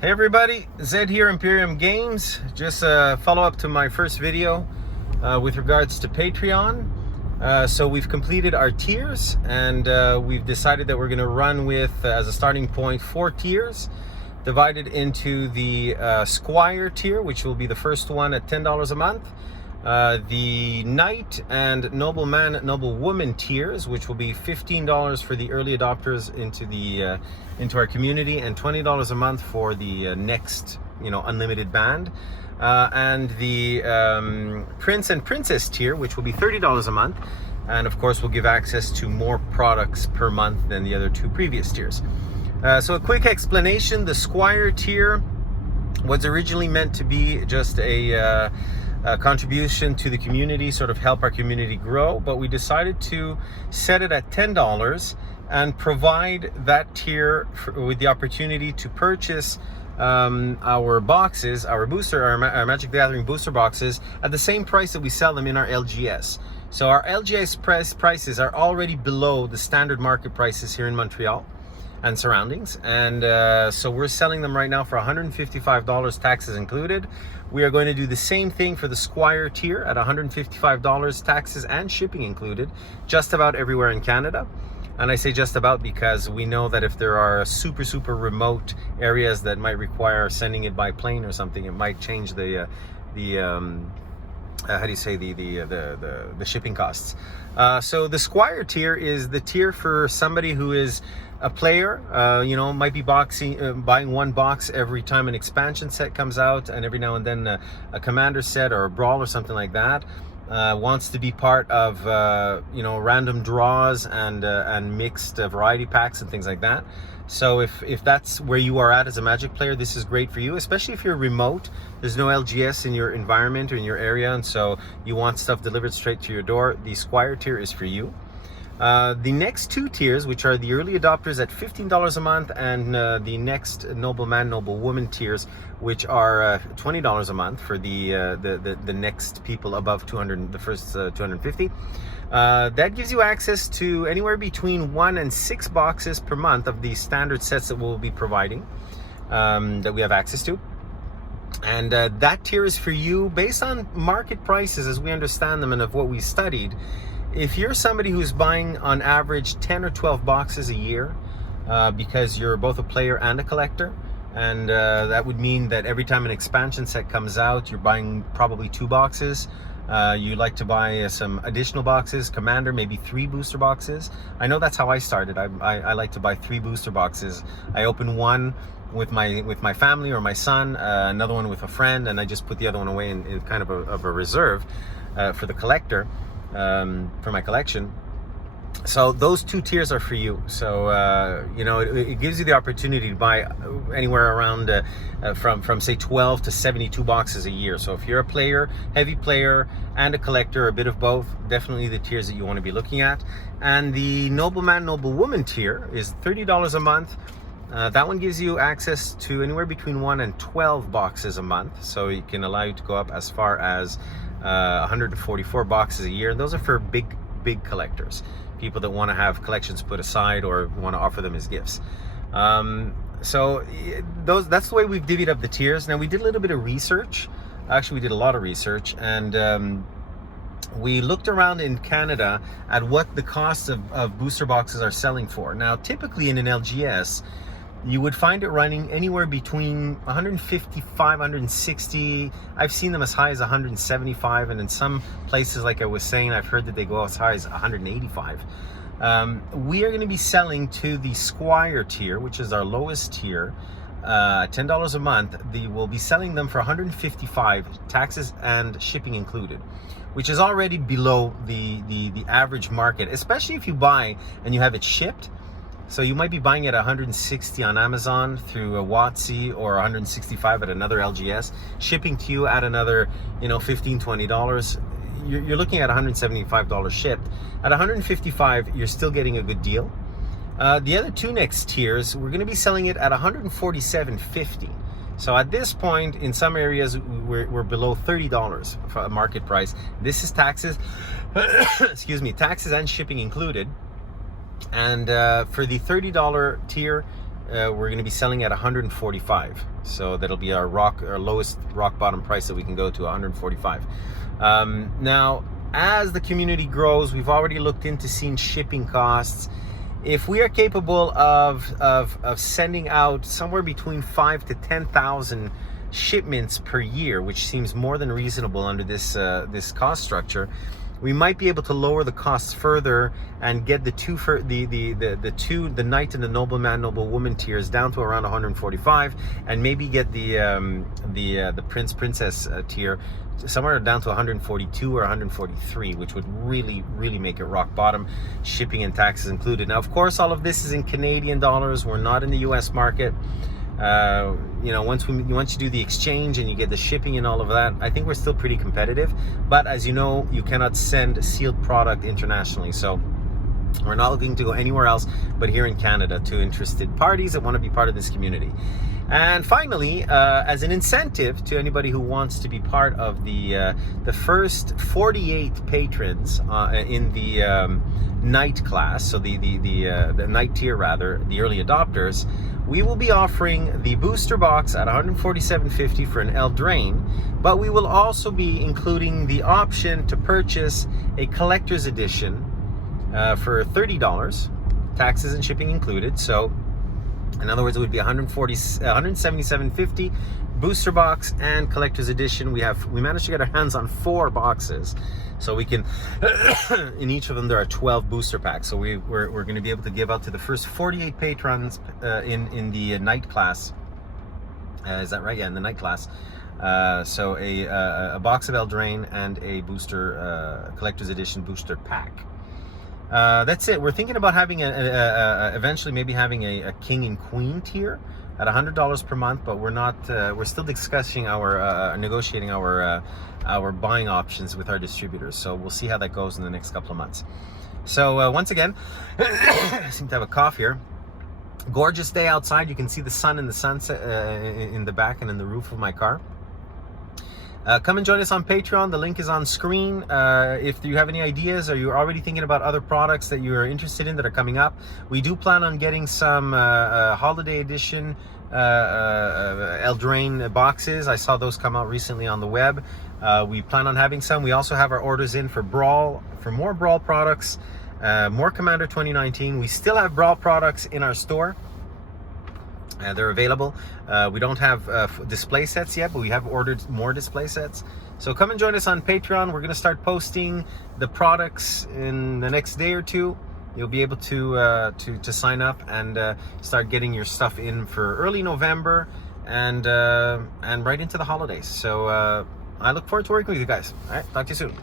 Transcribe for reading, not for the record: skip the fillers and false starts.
Hey everybody, Zed here, Imperium Games. Just a follow-up to my first video with regards to Patreon. So we've completed our tiers, and we've decided that we're going to run with, as a starting point, 4 tiers divided into the Squire tier, which will be the first one at $10 a month. The Knight and Nobleman, Noblewoman tiers, which will be $15 for the early adopters into our community, and $20 a month for the next, unlimited band. And the Prince and Princess tier, which will be $30 a month, and of course will give access to more products per month than the other 2 previous tiers. So a quick explanation: the Squire tier was originally meant to be just a contribution to the community, sort of help our community grow, but we decided to set it at $10 and provide that tier with the opportunity to purchase our boxes, our Magic the Gathering booster boxes, at the same price that we sell them in our LGS. So our LGS prices are already below the standard market prices here in Montreal and surroundings, and so we're selling them right now for $155, taxes included. We are going to do the same thing for the Squire tier at $155, taxes and shipping included, just about everywhere in Canada. And I say just about because we know that if there are super remote areas that might require sending it by plane or something, it might change the how do you say, the shipping costs. So the Squire tier is the tier for somebody who is a player, might be buying one box every time an expansion set comes out, and every now and then a commander set or a brawl or something like that. Wants to be part of random draws and mixed variety packs and things like that. So if that's where you are at as a Magic player, this is great for you, especially if you're remote. There's no LGS in your environment or in your area, and so you want stuff delivered straight to your door. The Squire tier is for you. The next 2 tiers, which are the early adopters at $15 a month, and the next Nobleman, Noblewoman tiers, which are $20 a month for the next people above 200, the first 250. That gives you access to anywhere between 1 and 6 boxes per month of the standard sets that we'll be providing, that we have access to. And that tier is for you based on market prices as we understand them and of what we studied. If you're somebody who's buying on average 10 or 12 boxes a year, because you're both a player and a collector, and that would mean that every time an expansion set comes out, you're buying probably 2 boxes. You like to buy some additional boxes, Commander, maybe 3 booster boxes. I know that's how I started. I like to buy 3 booster boxes. I open one with my family or my son, another one with a friend, and I just put the other one away in kind of a reserve for the collector. For my collection. So those 2 tiers are for you. So it gives you the opportunity to buy anywhere around from say 12 to 72 boxes a year. So if you're a player, heavy player, and a collector, a bit of both, definitely the tiers that you want to be looking at. And the Nobleman, Noblewoman tier is $30 a month. That one gives you access to anywhere between 1 and 12 boxes a month, so it can allow you to go up as far as 144 boxes a year. And those are for big collectors, people that want to have collections put aside or want to offer them as gifts. So that's the way we've divvied up the tiers. Now, we did a little bit of research. Actually, we did a lot of research, and we looked around in Canada at what the costs of booster boxes are selling for. Now, typically in an LGS, you would find it running anywhere between 155, 160. I've seen them as high as 175, and in some places, like I was saying, I've heard that they go as high as 185. We are going to be selling to the Squire tier, which is our lowest tier, $10 a month. We'll be selling them for 155, taxes and shipping included, which is already below the average market, especially if you buy and you have it shipped. So you might be buying it at 160 on Amazon through a WotC, or 165 at another LGS, shipping to you at another, $15, $20. You're looking at $175 shipped. At 155, you're still getting a good deal. The other 2 next tiers, we're going to be selling it at $147.50. So at this point, in some areas, we're below $30 for a market price. This is taxes, excuse me, taxes and shipping included. And for the $30 tier, we're going to be selling at 145. So that'll be our lowest rock bottom price that we can go to, 145. Now, as the community grows, we've already looked into seeing shipping costs. If we are capable of sending out somewhere between 5,000 to 10,000 shipments per year, which seems more than reasonable under this cost structure, we might be able to lower the costs further and get the knight and the nobleman, noblewoman tiers down to around 145, and maybe get the prince princess tier somewhere down to 142 or 143, which would really make it rock bottom, shipping and taxes included. Now, of course, all of this is in Canadian dollars. We're not in the US market. You know, once you do the exchange and you get the shipping and all of that, I think we're still pretty competitive. But as you know, you cannot send sealed product internationally, so we're not looking to go anywhere else but here in Canada to interested parties that want to be part of this community. And finally, as an incentive to anybody who wants to be part of the first 48 patrons in the night class, so the night tier rather, the early adopters, we will be offering the booster box at $147.50 for an Eldraine, but we will also be including the option to purchase a collector's edition for $30, taxes and shipping included. So in other words, it would be $177.50 booster box and collector's edition. We managed to get our hands on 4 boxes, so we can in each of them there are 12 booster packs. So we're going to be able to give out to the first 48 patrons in the night class. Is that right? Yeah, in the night class. So a box of Eldraine and a booster collector's edition booster pack. That's it. We're thinking about having eventually maybe having a king and queen tier at $100 per month, but we're not. We're still discussing negotiating our buying options with our distributors. So we'll see how that goes in the next couple of months. So once again, I seem to have a cough here. Gorgeous day outside. You can see the sun and the sunset in the back and in the roof of my car. Come and join us on Patreon. The link is on screen. If you have any ideas or you're already thinking about other products that you're interested in that are coming up, we do plan on getting some holiday edition Eldraine boxes. I saw those come out recently on the web. We plan on having some. We also have our orders in for Brawl, for more Brawl products, more Commander 2019. We still have Brawl products in our store. They're available. We don't have display sets yet, but we have ordered more display sets. So come and join us on Patreon. We're going to start posting the products in the next day or two. You'll be able to sign up and start getting your stuff in for early November and right into the holidays. So I look forward to working with you guys. All right, talk to you soon.